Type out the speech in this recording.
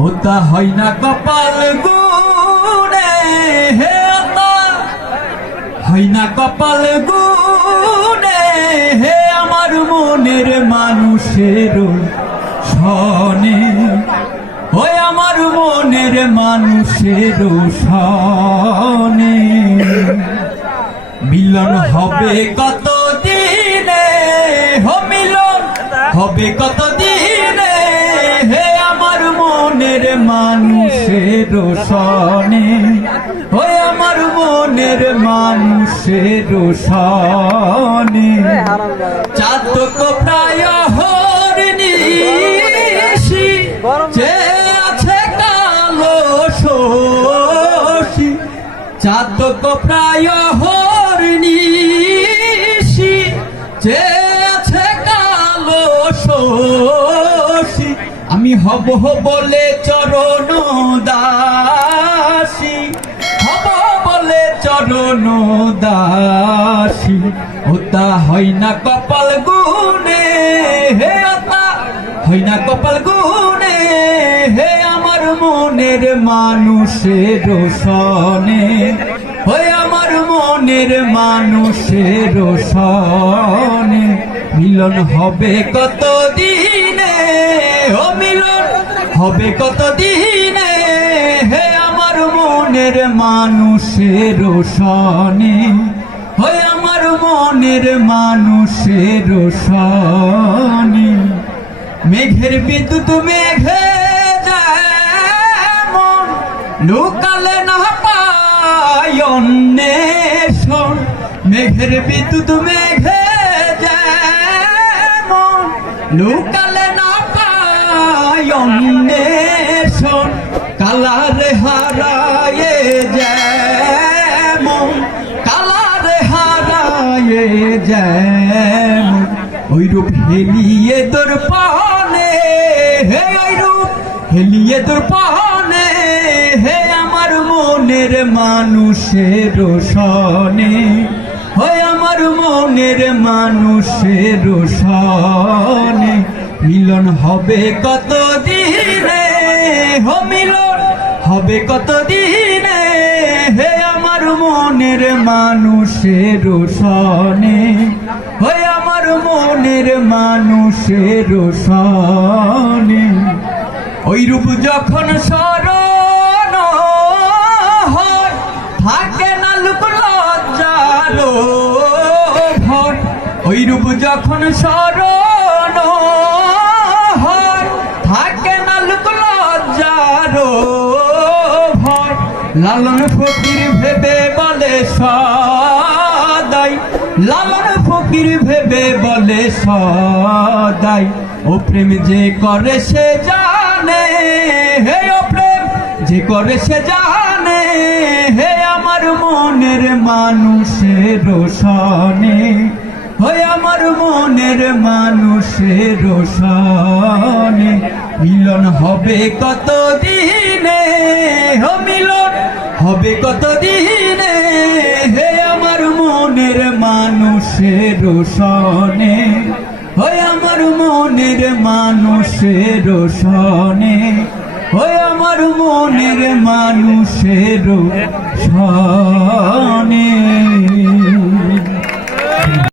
ওতা হয় না কপাল গুনে হে হয় না কপাল গুনে হে আমার মনের মানুষের সনে ওই আমার মনের মানুষের সনে মিলন হবে কত দিনে হো মিলন হবে কত দিনে মনের মানুষের সনে ওই আমার মনের মানুষের সনে চাতক প্রায় হরিণী যে আছে কালো শোষী চাতক প্রায় হরিণীষি আমি হব বলে চরণ দাসী। হব বলে চরণ দাসী। ওতা হয় না কপাল গুনে হে ওতা হয় না কপাল গুনে হে আমার মনের মানুষের সনে হয় আমার মনের মানুষের সনে মিলন হবে কত দিনে ও মিলন হবে কত দিনে হে আমার মনের মানুষের সনে হয় আমার মনের মানুষের সনে মেঘের বিদ্যুৎ মেঘে যেমন লুকালে না পায় অন্বেষণ, মেঘের বিদ্যুৎ মেঘে যেমন লুকালে অন্বেষণ, কালারে হারায়ে যেমন, কালারে হারায়ে যেমন ওই রূপ হেলিয়ে তোর পানে, হে ওই রূপ হেলিয়ে তোর পানে, হে আমার মনের মানুষের সনে হয় আমার মনের মানুষের সনে মিলন হবে কত হো মিলন হবে কত দিনে হে আমার মনের মানুষের সনে হয় আমার মনের মানুষের সনে ওই রূপ যখন স্মরণ হয়, থাকে না লোক লজ্জালো ওই রূপ যখন স্মরণ লালন ফকির ভেবে বলে সদাই। লালন ফকির ভেবে বলে সদাই। ও প্রেম যে করে সে জানে, হে ও প্রেম যে করে সে জানে, হে আমার মনের মানুষের সনে হয় আমার মনের মানুষের সনে মিলন হবে কত দিনে হবে কত দিনে হে আমার মনের মানুষের সনে হয় আমার মনের মানুষের সনে হয় আমার মনের মানুষের সনে